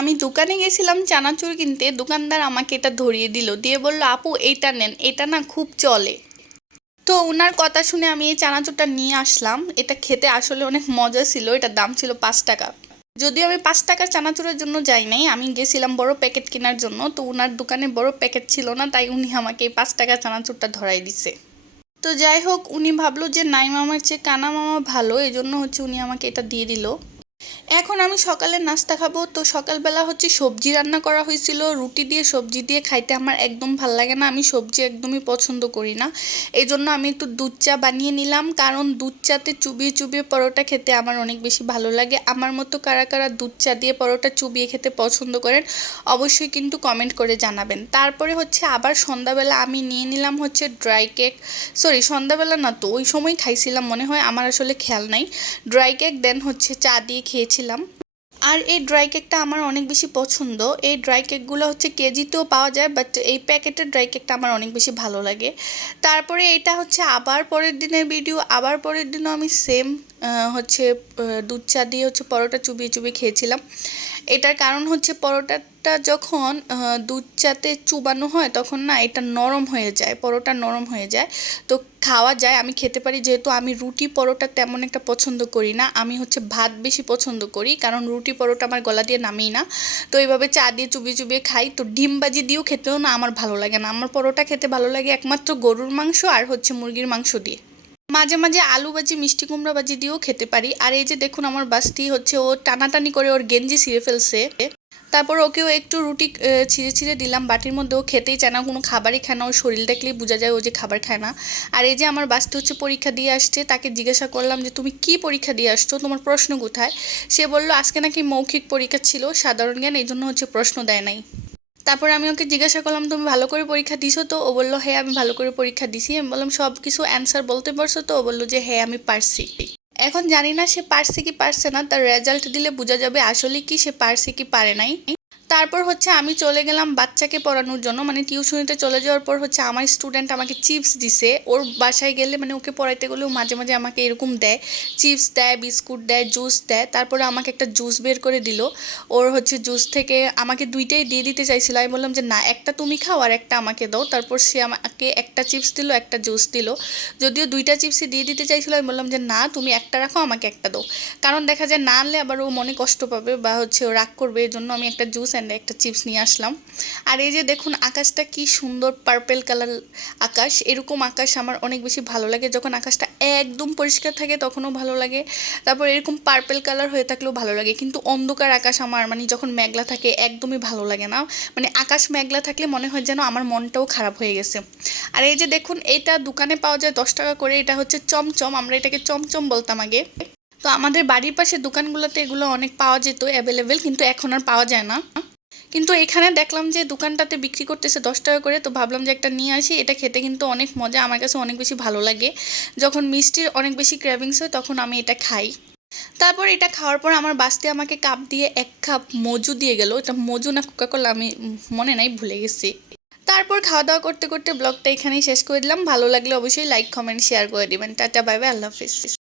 আমি দোকানে গেছিলাম চানাচুর কিনতে, দোকানদার আমাকে এটা ধরিয়ে দিল। দিয়ে বলল, আপু এইটা নেন, এটা না খুব চলে। তো ওনার কথা শুনে আমি এই চানাচুরটা নিয়ে আসলাম। এটা খেতে আসলে অনেক মজা ছিল, এটার দাম ছিল পাঁচ টাকা। যদিও আমি পাঁচ টাকার চানাচুরের জন্য যাই নাই, আমি গেছিলাম বড় প্যাকেট কেনার জন্য। তো ওনার দোকানে বড় প্যাকেট ছিল না, তাই উনি আমাকে এই পাঁচ টাকার চানাচুরটা ধরাই দিছে। তো যাই হোক, উনি ভাবলো যে, নাই মামার চেয়ে কানা মামা ভালো। এই জন্য হচ্ছে উনি আমাকে এটা দিয়ে দিল। এখন আমি সকালে নাস্তা খাব। তো সকালবেলা হচ্ছে সবজি রান্না করা হয়েছিল। রুটি দিয়ে সবজি দিয়ে খাইতে আমার একদম ভালো লাগে না। আমি সবজি একদমই পছন্দ করি না। এই জন্য আমি একটু দুধ চা বানিয়ে নিলাম। কারণ দুধ চাতে চুবিয়ে চুবিয়ে পরোটা খেতে আমার অনেক বেশি ভালো লাগে। আমার মতো কারা কারা দুধ চা দিয়ে পরোটা চুবিয়ে খেতে পছন্দ করেন, অবশ্যই কিন্তু কমেন্ট করে জানাবেন। তারপরে হচ্ছে আবার সন্ধ্যাবেলা আমি নিয়ে নিলাম হচ্ছে ড্রাই কেক। সরি, সন্ধ্যাবেলা না তো, ওই সময় খাইছিলাম। মনে হয় আমার আসলে খেয়াল নাই। ড্রাই কেক, দেন হচ্ছে চা দিয়ে খেয়েছিলাম আর এই ড্রাই কেকটা আমার অনেক বেশি পছন্দ। এই ড্রাই কেকগুলো হচ্ছে কেজিতেও পাওয়া যায় বাট এই প্যাকেটের ড্রাই কেকটা আমার অনেক বেশি ভালো লাগে। তারপরে এটা হচ্ছে আবার পরের দিনের ভিডিও আবার পরের দিনও আমি সেম হচ্ছে দুধ চা দিয়ে হচ্ছে পরোটা চুবিয়ে চুবিয়ে খেয়েছিলাম। এটার কারণ হচ্ছে পরোটাটা যখন দুধ চাতে চুবানো হয় তখন না এটা নরম হয়ে যায়, পরোটা নরম হয়ে যায়। তো খাওয়া যায়, আমি খেতে পারি, যেহেতু আমি রুটি পরোটা তেমন একটা পছন্দ করি না, আমি হচ্ছে ভাত বেশি পছন্দ করি, কারণ রুটি পরোটা আমার গলা দিয়ে নামেই না। তো এইভাবে চা দিয়ে চুবিয়ে চুবিয়ে খাই, তো ডিম বাজি দিয়েও খেতেও না আমার ভালো লাগে না। আমার পরোটা খেতে ভালো লাগে একমাত্র গরুর মাংস আর হচ্ছে মুরগির মাংস দিয়ে। মাঝে মাঝে আলু ভাজি মিষ্টি কুমড়া ভাজি দিয়েও খেতে পারি। আর এই যে দেখুন আমার বাসটি হচ্ছে, ও টানাটানি করে ওর গেঞ্জি ছিঁড়ে ফেলছে। তারপর ওকেও একটু রুটি ছিঁড়ে ছিঁড়ে দিলাম। বাটির মধ্যে ও খেতেই চায় না, কোনো খাবারই খায় না। ওর শরীর দেখলেই বোঝা যায় ও যে খাবার খায় না। আর এই যে আমার বাসটি হচ্ছে পরীক্ষা দিয়ে আসছে, তাকে জিজ্ঞাসা করলাম যে, তুমি কি পরীক্ষা দিয়ে আসছো? তোমার প্রশ্ন কোথায়? সে বলল, আজকে নাকি মৌখিক পরীক্ষা ছিল, সাধারণ জ্ঞান, এই জন্য হচ্ছে প্রশ্ন দেয় নাই। তারপর আমি ওকে জিজ্ঞাসা করলাম, তুমি ভালো করে পরীক্ষা দিছো তো? ও বলল হ্যাঁ আমি ভালো করে পরীক্ষা দিছি। আমি বললাম সব কিছু অ্যান্সার বলতে পারছ তো? ও বলল যে হ্যাঁ আমি পারছি। এখন জানি না সে পারছে কি পারছে না, তার রেজাল্ট দিলে বোঝা যাবে আসলে কি সে পারছে কি পারে নাই। তারপর হচ্ছে আমি চলে গেলাম বাচ্চাকে পড়ানোর জন্য। মানে টিউশনিতে চলে যাওয়ার পর হচ্ছে আমার স্টুডেন্ট আমাকে চিপস দিছে। ওর বাসায় গেলে মানে ওকে পড়াইতে গেলেও মাঝে মাঝে আমাকে এরকম দেয়। চিপস দেয়, বিস্কুট দেয় জুস দেয়। তারপরে আমাকে একটা জুস বের করে দিল। ওর হচ্ছে জুস থেকে আমাকে দুইটাই দিয়ে দিতে চাইছিল। আমি বললাম যে, না, একটা তুমি খাও আর একটা আমাকে দাও। তারপর সে আমাকে একটা চিপস দিল, একটা জুস দিল। যদিও দুইটা চিপসই দিয়ে দিতে চাইছিল, আমি বললাম যে, না, তুমি একটা রাখো, আমাকে একটা দাও। কারণ দেখা যায় না আনলে আবার ও মনে কষ্ট পাবে বা হচ্ছে ও রাগ করবে। এই জন্য আমি একটা জুস অ্যান্ড একটা চিপস নিয়ে আসলাম। আর এই যে দেখুন, আকাশটা কি সুন্দর পার্পেল কালার আকাশ, এরকম আকাশ আমার অনেক বেশি ভালো লাগে। যখন আকাশটা একদম পরিষ্কার থাকে, তখনও ভালো লাগে। তারপর এরকম পার্পেল কালার হয়ে থাকলেও ভালো লাগে। কিন্তু অন্ধকার আকাশ আমার মানে যখন মেঘলা থাকে, একদমই ভালো লাগে না। মানে আকাশ মেঘলা থাকলে মনে হয় যেন আমার মনটাও খারাপ হয়ে গেছে। আর এই যে দেখুন, এটা দোকানে পাওয়া যায় দশ টাকা করে। এটা হচ্ছে চমচম, আমরা এটাকে চমচম বলতাম আগে। তো আমাদের বাড়ির পাশে দোকানগুলোতে এগুলো অনেক পাওয়া যেত অ্যাভেলেবেল কিন্তু এখন আর পাওয়া যায় না। কিন্তু এখানে দেখলাম যে দোকানটাতে বিক্রি করতেছে দশ টাকা করে, তো ভাবলাম যে একটা নিয়ে আসি। এটা খেতে কিন্তু অনেক মজা, আমার কাছে অনেক বেশি ভালো লাগে। যখন মিষ্টির অনেক বেশি ক্র্যাভিংস হয়, তখন আমি এটা খাই। তারপর এটা খাওয়ার পর আমার বাসতে আমাকে কাপ দিয়ে এক কাপ মজু দিয়ে গেল। এটা মজু না কোকা কোলা আমি মনে নাই, ভুলে গেছি। তারপর খাওয়া দাওয়া করতে করতে ব্লগটা এখানেই শেষ করে দিলাম। ভালো লাগলে অবশ্যই লাইক কমেন্ট শেয়ার করে দিবেন। টাটা বাই বাই আল্লাহ হাফিজ।